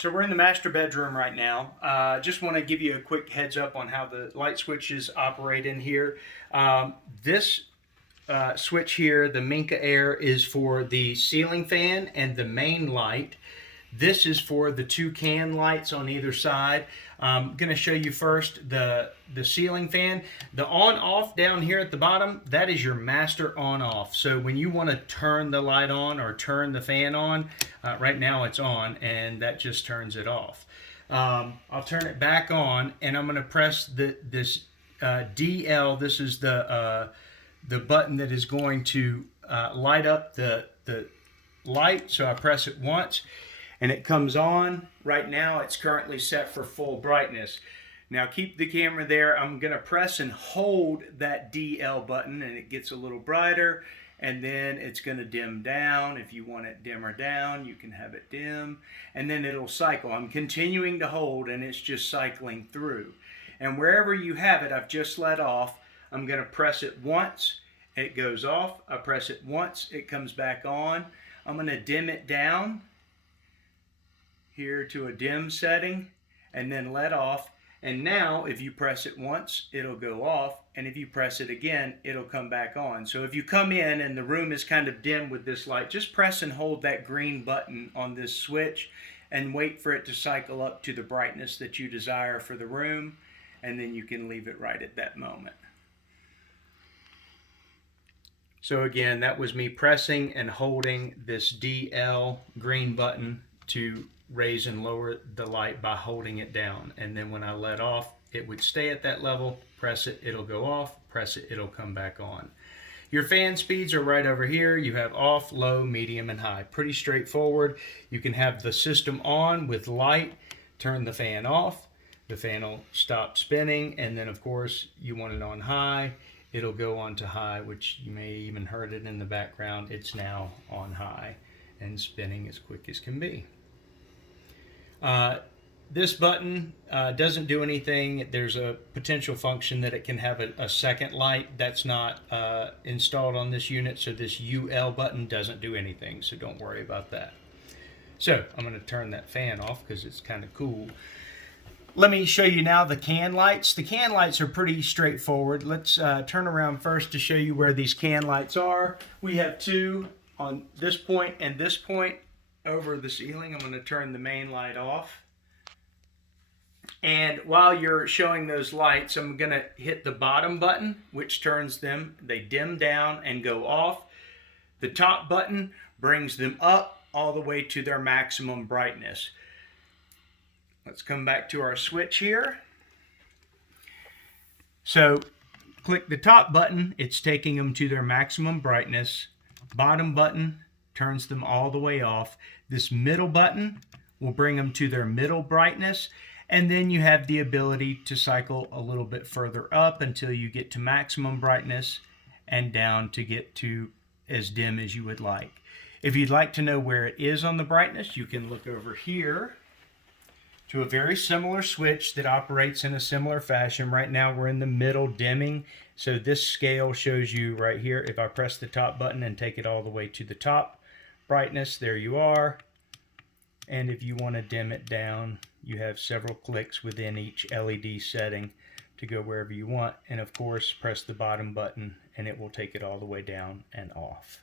So we're in the master bedroom right now. Just want to give you a quick heads up on how the light switches operate in here. This switch here, the Minka Air, is for the ceiling fan and the main light. This is for the two can lights on either side. I'm going to show you first the ceiling fan. The on-off down here at the bottom, that is your master on-off. So when you want to turn the light on or turn the fan on, right now it's on and that just turns it off. I'll turn it back on and I'm going to press this DL. This is the button that is going to light up the light. So I press it once and it comes on. Right now it's currently set for full brightness. Now keep the camera there. I'm going to press and hold that DL button and it gets a little brighter, and then it's going to dim down. If you want it dimmer down, you can have it dim, and then it'll cycle. I'm continuing to hold and it's just cycling through. And wherever you have it, I've just let off, I'm going to press it once, it goes off. I press it once, it comes back on. I'm going to dim it down here to a dim setting and then let off. And now if you press it once, it'll go off, and if you press it again, it'll come back on. So if you come in and the room is kind of dim with this light, just press and hold that green button on this switch and wait for it to cycle up to the brightness that you desire for the room, and then you can leave it right at that moment. So again, that was me pressing and holding this DL green button to raise and lower the light by holding it down. And then when I let off, it would stay at that level. Press it, it'll go off. Press it, it'll come back on. Your fan speeds are right over here. You have off, low, medium, and high. Pretty straightforward. You can have the system on with light, turn the fan off. The fan will stop spinning, and then of course you want it on high. It'll go on to high, which you may even heard it in the background. It's now on high and spinning as quick as can be. This button doesn't do anything. There's a potential function that it can have a second light. That's not installed on this unit, so this UL button doesn't do anything, so don't worry about that. So I'm going to turn that fan off because it's kind of cool. Let me show you now the can lights. The can lights are pretty straightforward. Let's turn around first to show you where these can lights are. We have two on this point and this point over the ceiling. I'm going to turn the main light off. And while you're showing those lights, I'm going to hit the bottom button, which turns them. They dim down and go off. The top button brings them up all the way to their maximum brightness. Let's come back to our switch here. So click the top button, it's taking them to their maximum brightness. Bottom button turns them all the way off. This middle button will bring them to their middle brightness, and then you have the ability to cycle a little bit further up until you get to maximum brightness and down to get to as dim as you would like. If you'd like to know where it is on the brightness, you can look over here to a very similar switch that operates in a similar fashion. Right now we're in the middle dimming, so this scale shows you right here. If I press the top button and take it all the way to the top brightness, there you are. And if you want to dim it down, you have several clicks within each LED setting to go wherever you want. And of course, press the bottom button and it will take it all the way down and off.